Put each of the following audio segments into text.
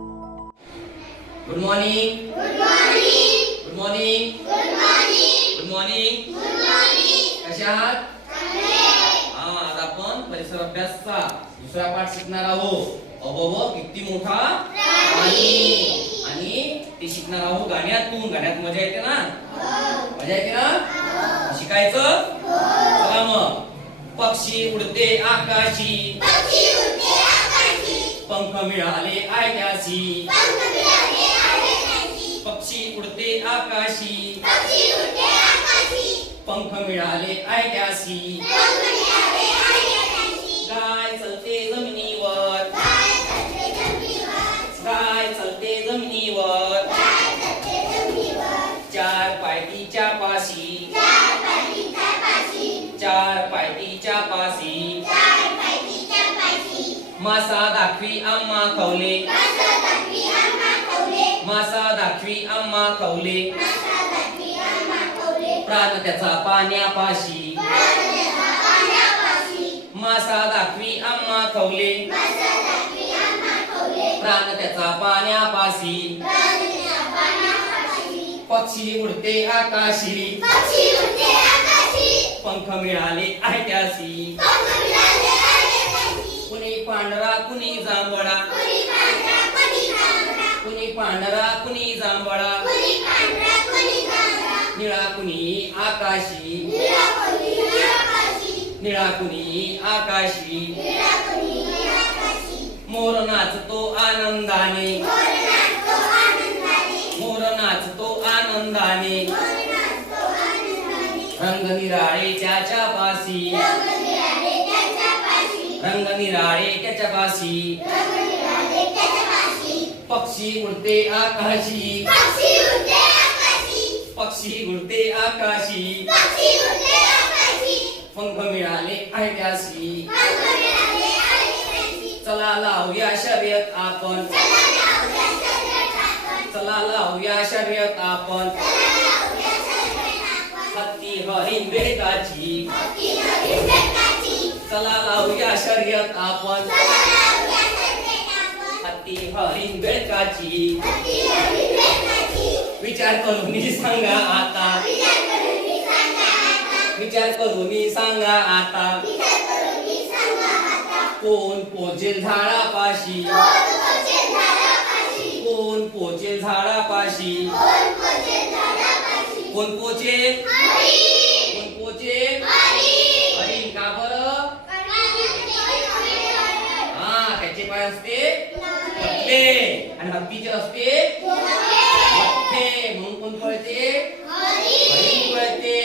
Good morning good morning good morning कसे आहात? हा आज आपण परिसर अभ्यासचा दुसरा पाठ शिकणार आहोत. अबब किती मोठा? प्राणी आणि ते शिकणार आहोत गाण्यातून. गाण्यात मजा येते ना? मजा येते ना? शिकायचं? चला मग. पक्षी उडते आकाशी. मिळाले आयत्यासी पक्षी उडते आकाशी. पंख मिळाले आयत्यासी गाय चलते जमिनीवर. गाय चलते जमिनीवर. चार पायतीच्या पाशी. चार पायतीच्या पाशी. मासा दाखवी आम्हा खवले मासा दाखवी आम्हा खवले प्राण त्याचा पाण्यापाशी। मासा दाखवी आम्हा खवले प्राण त्याचा पाण्यापाशी। पक्षी उडते आकाशी। पंख मिळाले आहे त्यासी कुणी पांढरा कुणी जांभळा. कुणी पांढरा कुणी जांभळा. निळा कुणी आकाशी. निळा कुणी आकाशी. मोर नाचतो आनंदाने. मोर नाचतो आनंदाने. रंग निराळे त्याच्या पासी रंग निराळे त्याच्या पासी पक्षी उडते आकाशी. पक्षी उडते आकाशी. पंख मिळाले आहे त्यासी चला लावूया शर्यत आपण. चला लावूया शर्यत आपण. हत्ती हरिण बेकाची चला लावूया शर्यत आपण. हत्ती हरिण बेळकाची विचार करून सांगा आता. विचार करून सांगा आता. कोण पोचेल झाडापाशी? कोण पोचेल झाडापाशी? कोण पोचेल हरिण का बरं हा त्याचे पाय असते पतले आणि हत्तीचे असते म्हणून कोण पळते? पळते.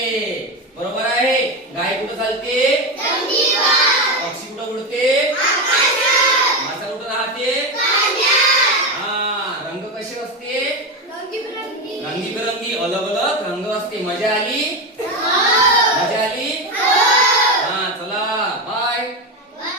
बरोबर आहे? गाय कुठं चालते? पक्षी कुठं उडते? मासा कुठं राहते? हा रंग कसे असते? रंगीबेरंगी. अलग अलग रंग असते. मजा आली?